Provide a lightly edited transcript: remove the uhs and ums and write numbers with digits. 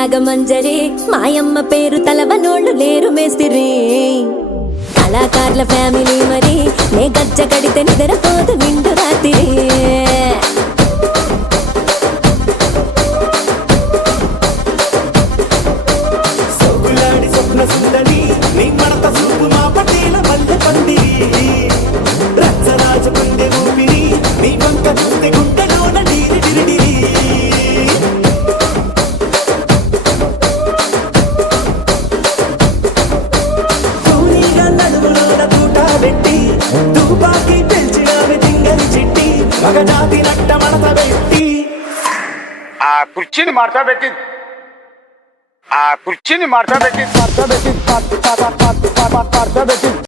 నాగమంజరి మాయమ్మ పేరు తలవనోళ్ళు లేరు మేస్తిరి కళాకారుల ఫ్యామిలీ మరి నే గజ్జ కడితే నిద్రపోదు నిండు రాత్రి ఆ కుర్చీని మార్చబెట్టి